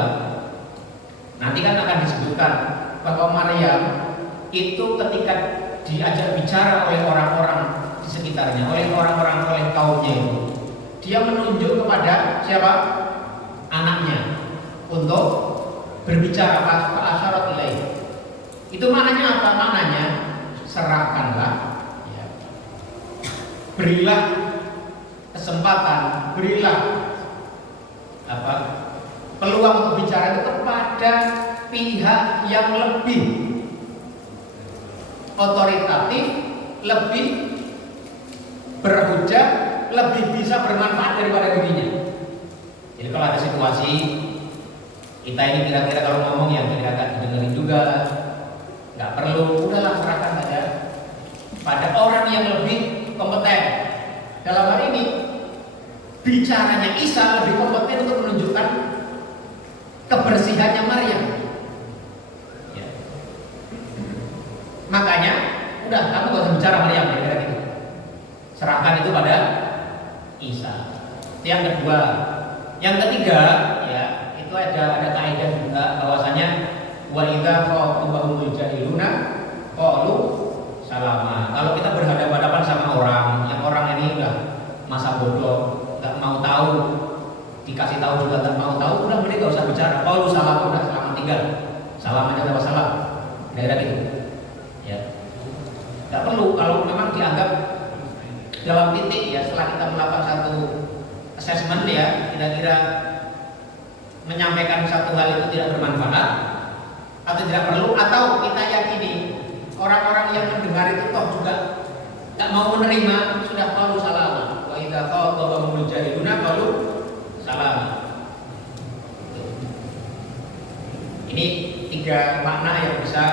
nanti kan akan disebutkan bahwa Maryam itu ketika diajak bicara oleh orang-orang di sekitarnya, oleh orang-orang, oleh kaumnya itu, dia menunjuk kepada siapa? Anaknya untuk berbicara, Pak Asyarat ilaih. Itu maknanya apa? Maknanya serahkanlah, ya. Berilah kesempatan, berilah peluang untuk bicara itu kepada pihak yang lebih otoritatif, lebih berhujah, lebih bisa bermanfaat daripada dirinya. Jadi kalau ada situasi kita ini kira-kira kalau ngomong ya kira-kira gak didengerin juga, nggak perlu, udahlah serahkan saja pada orang yang lebih kompeten. Dalam hal ini bicaranya Isa lebih kompeten untuk menunjukkan kebersihannya Maryam. Ya. Makanya, udah kamu gak usah bicara Maryam, kira-kira gitu. Serahkan itu pada Isa. Yang kedua, yang ketiga, ya itu ada kaidah juga bahwasanya wa idza khatabahumul jahiluna qalu salama. Kalau kita berhadapan-hadapan sama orang yang orang ini udah masa bodoh, nggak mau tahu, dikasih tahu juga nggak mau tahu, udah mending nggak usah bicara. Qalu salama, udah selamat tinggal, salam aja tanpa salam, kira-kira gitu. Ya, nggak perlu kalau memang dianggap dalam titik ya setelah kita melakukan satu assessment ya kira-kira menyampaikan satu hal itu tidak bermanfaat atau tidak perlu, atau kita yakini orang-orang yang mendengar itu toh juga tidak mau menerima, sudah qalu salama. Wa idza khatabahumul jahiluna qalu salama. Ini tiga makna yang bisa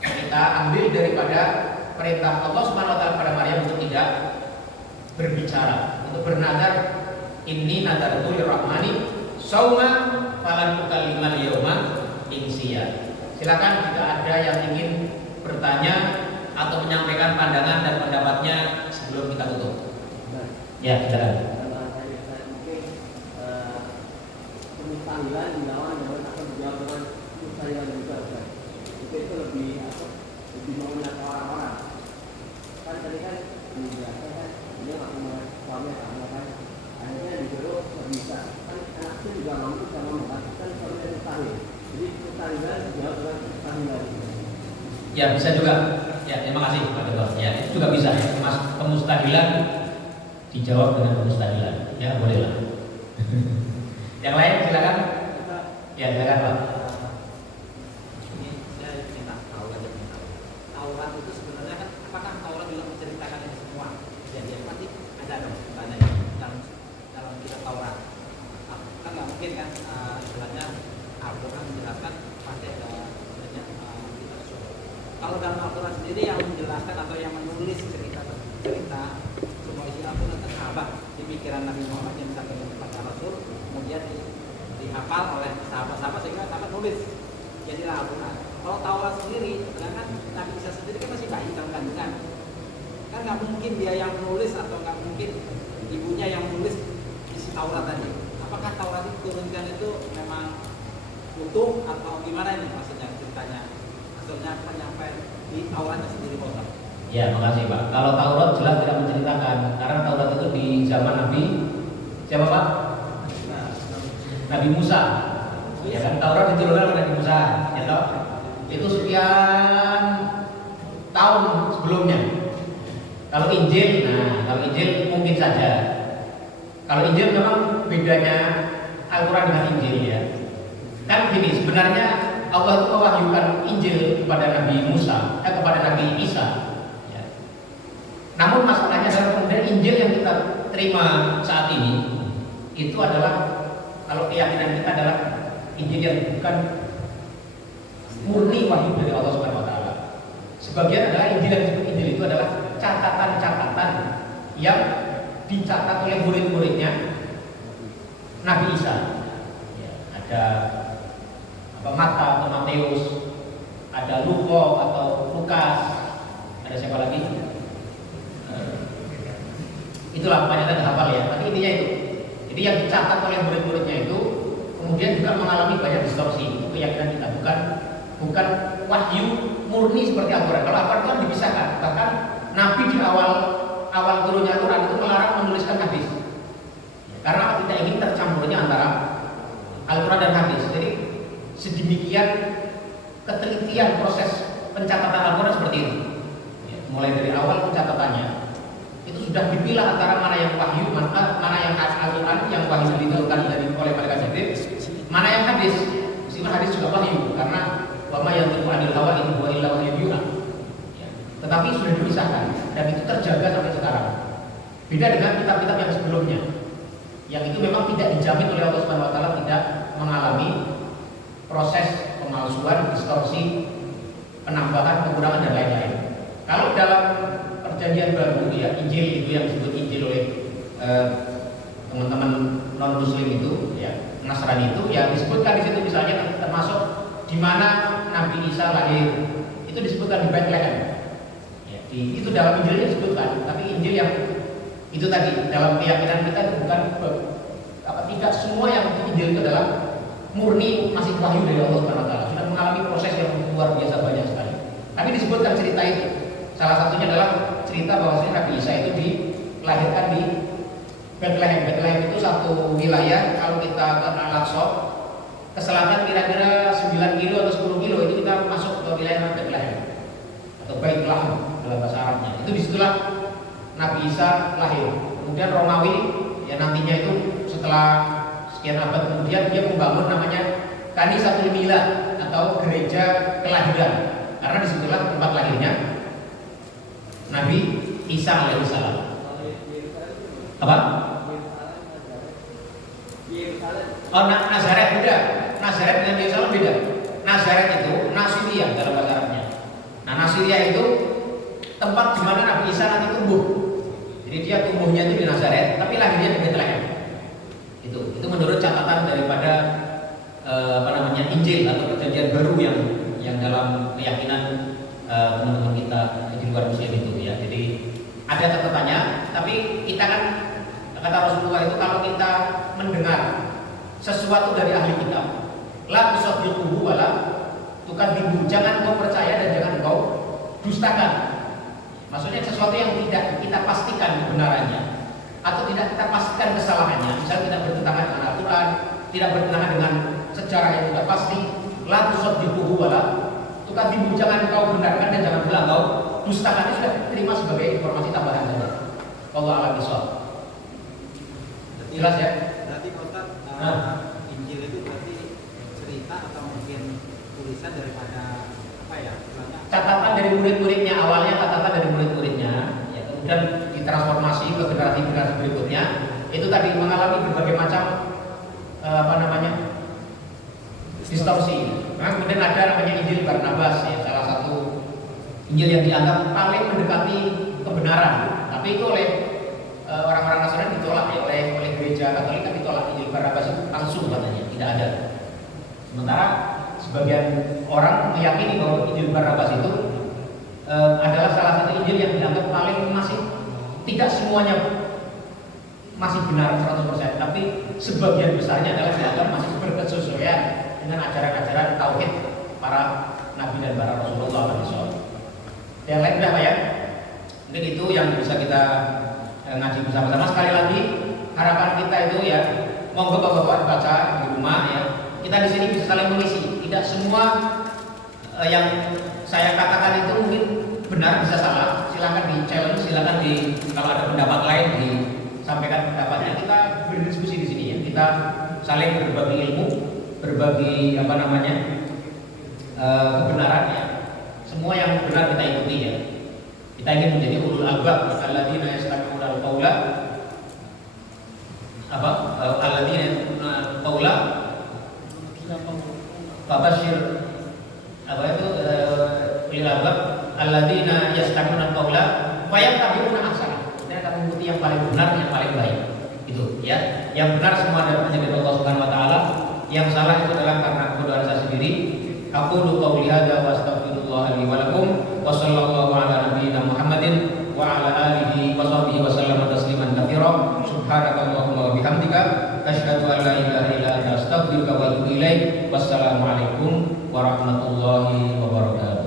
kita ambil daripada perintah Allah Subhanahu wa taala kepada Maryam untuk tidak berbicara, untuk bernazar, inni nadartu lirrahmani sauma falan ukallimal yauma insiya. Silakan jika ada yang ingin bertanya atau menyampaikan pandangan dan pendapatnya sebelum kita tutup. Ya, silakan. Pemustahil dilawan dengan akan dijawab dengan mustahil juga. Itu lebih menggunakan orang-orang. Kan tadi kan biasa kan dia nggak punya suami sama kan, akhirnya disuruh bisa kan anak itu juga mampu sama kan suaminya mustahil. Jadi mustahilan dijawab dengan mustahilan. Ya bisa juga. Ya terima kasih Pak Dokter. Ya itu juga bisa. Mas kemustahilan dijawab dengan kemustahilan. Ya boleh lah. Yang lain silakan. Ya silakan Pak. Ini saya minta tahu aja. Taurat itu sebenarnya kan apakah Taurat juga menceritakan ini semua? Jadi pasti ada dong ceritanya dalam kitab Taurat. Kan nggak mungkin kan istilahnya Al-Quran menjelaskan pasti ada sebenarnya kitab surat. Kalau dalam Al-Quran sendiri yang menjelaskan atau yang menulis cerita semua isi Al-Quran kan sahabat di pikiran Nabi Muhammad yang disampaikan kepada Rasul, kemudian dihafal oleh sahabat-sahabat sehingga sahabat nulis jadilah Al-Quran. Kalau Taurat sendiri, sedangkan Nabi Isa sendiri kan masih bayi dalam kandungan, kan nggak mungkin dia yang menulis atau nggak mungkin ibunya yang menulis isi Taurat tadi. Apakah Taurat itu turunkan itu memang utuh atau gimana ini maksudnya ceritanya? Maksudnya penyampaian di Tauratnya sendiri Pak. Ya, makasih Pak. Kalau Taurat jelas tidak menceritakan, karena Taurat itu di zaman Nabi siapa Pak? Nabi Musa. Ya kan Taurat diturunkan oleh Nabi Musa, ya toh? Itu sekian tahun sebelumnya. Kalau Injil, kalau Injil mungkin saja. Kalau Injil memang bedanya Al-Quran dengan Injil ya. Kan gini, sebenarnya Allah itu mewahyukan Injil kepada Nabi Musa, kepada Nabi Isa. Ya. Namun masalahnya adalah kemudian Injil yang kita terima saat ini itu adalah, kalau keyakinan kita adalah Injil yang bukan murni wahyu dari Allah Subhanahu wa taala. Sebagian adalah Injil yang disebut Injil itu adalah catatan-catatan yang dicatat oleh murid-muridnya Nabi Isa. Ya, ada Mata, Matius, ada Luko atau Lukas, ada siapa lagi? Itulah banyak yang hafal ya. Tapi intinya itu. Jadi yang dicatat oleh murid-muridnya itu kemudian juga mengalami banyak distorsi. Itu keyakinan kita, bukan wahyu murni seperti Al-Quran. Kalau Al-Quran kan dipisahkan. Bahkan Nabi di awal turunnya Al-Quran itu melarang menuliskan hadis. Karena tidak ingin tercampurnya antara Al-Quran dan hadis. Jadi sedemikian ketelitian proses pencatatan Al-Quran seperti itu. Mulai dari awal pencatatannya itu sudah dipilah antara mana yang wahyu, mana yang Al-Quran yang wahyu diturunkan oleh malaikat Jibril, mana yang hadis. Meskipun hadis juga wahyu karena wa ma yantiqu 'anil hawa in huwa illa wahyun yuha. Tetapi sudah dipisahkan dan itu terjaga sampai sekarang. Beda dengan kitab-kitab yang sebelumnya, yang itu memang tidak dijamin oleh Allah Subhanahu wa taala tidak mengalami proses pemalsuan, distorsi, penambahan, pengurangan dan lain-lain. Kalau dalam perjanjian baru ya, Injil itu yang disebut Injil oleh teman-teman non muslim itu ya, Nasrani itu ya disebutkan di situ misalnya termasuk di mana Nabi Isa lahir. Itu disebutkan di Bethlehem. Ya, itu dalam Injilnya disebutkan, tapi Injil yang itu tadi dalam keyakinan kita bukan tidak semua yang di Injil itu adalah murni masih wahyu dari Allah Subhanahu wa taala. Sudah mengalami proses yang luar biasa banyak sekali. Tapi disebutkan cerita itu. Salah satunya adalah cerita bahwa Nabi Isa itu dilahirkan di Bethlehem. Bethlehem itu satu wilayah, kalau kita ke Al-Aqsa ke selatan kira-kira 9 kilo atau 10 kilo itu kita masuk ke wilayah Bethlehem atau Baitlaham dalam bahasa Arabnya. Itu disitulah Nabi Isa lahir. Kemudian Romawi ya nantinya itu setelah sekian abad kemudian dia membangun namanya Kanisatul Milad atau gereja kelahiran, karena disitulah tempat lahirnya Nabi Isa alaihissalam. Apa? Oh, Nazaret beda. Nazaret dengan Yerusalem beda. Nazaret itu Nasiriyah dalam bahasa Arabnya. Nah, Nasiriyah itu tempat di mana Nabi Isa nanti tumbuh. Jadi dia tumbuhnya itu di Nazaret, tapi lahirnya di Bethlehem. Itu menurut catatan daripada Injil atau perjanjian baru yang dalam keyakinan teman-teman kita di luar Muslim itu ya. Jadi ada catatannya, tapi kita kan kata Rasulullah itu kalau kita mendengar sesuatu dari ahli kitab, la tusaddiquhu wala tukadzibuhu, jangan kau percaya dan jangan kau dustakan. Maksudnya sesuatu yang tidak kita pastikan kebenarannya atau tidak kita pastikan kesalahannya, misalnya tidak bertentangan dengan Al-Quran, tidak bertentangan dengan sejarah yang tidak pasti, la tusaddiquhu wala tukadzibuhu, jangan kau benarkan dan jangan pula kau dustakan. Itu sudah terima sebagai informasi tambahan saja. Allah a'lam bishawab. Jelas ya? Berarti Ustaz, Injil itu berarti cerita atau mungkin tulisan daripada apa ya? Catatan dari murid-muridnya, awalnya catatan dari murid-muridnya, ya, kemudian ditransformasi ke generasi-generasi berikutnya. Itu tadi mengalami berbagai macam distorsi. Nah, kemudian ada namanya Injil Barnabas, ya, salah satu Injil yang dianggap paling mendekati kebenaran. Tapi itu oleh orang-orang Nasrani ditolak ya, oleh gereja Katolik kan ditolak. Injil Barnabas itu langsung katanya tidak ada. Sementara sebagian orang meyakini bahwa Injil Barnabas itu adalah salah satu Injil yang dianggap paling masih, tidak semuanya masih benar 100%, tapi sebagian besarnya adalah dianggap masih berkesesuaian dengan ajaran-ajaran tauhid para nabi dan para Rasulullah SAW. Yang lain berapa ya? Mungkin itu yang bisa kita ngaji bersama-sama. Sekali lagi harapan kita itu ya, monggo bapak-bapak baca di rumah ya. Kita di sini bisa saling mengisi. Tidak semua yang saya katakan itu mungkin benar, bisa salah. Silakan di challenge, silakan kalau ada pendapat lain disampaikan pendapatnya. Kita berdiskusi di sini ya. Kita saling berbagi ilmu, berbagi kebenaran ya. Semua yang benar kita ikuti ya. Kita ingin menjadi ulul albab, alladzina yastami'una al-qaula alladzina qaula fabasyir ulul albab alladzina yastami'una al-qaula fayattabi'una ahsana. Mereka akan mengikuti yang paling benar, yang paling baik. Itu ya. Yang benar semua adalah dari Allah Subhanahu wa taala, yang salah itu adalah karena kebodohan saya sendiri. Aqulu qawli hadza wa astaghfirullah li wa lakum wa sallallahu ala nabiyyina Muhammadin wa ala alihi wa sahbihi wa sallama tasliman katsira. Subhanakallahumma wa bihamdika asyhadu an la ilaha illa anta astaghfiruka wa atubu ilaik. Wassalamualaikum warahmatullahi wabarakatuh.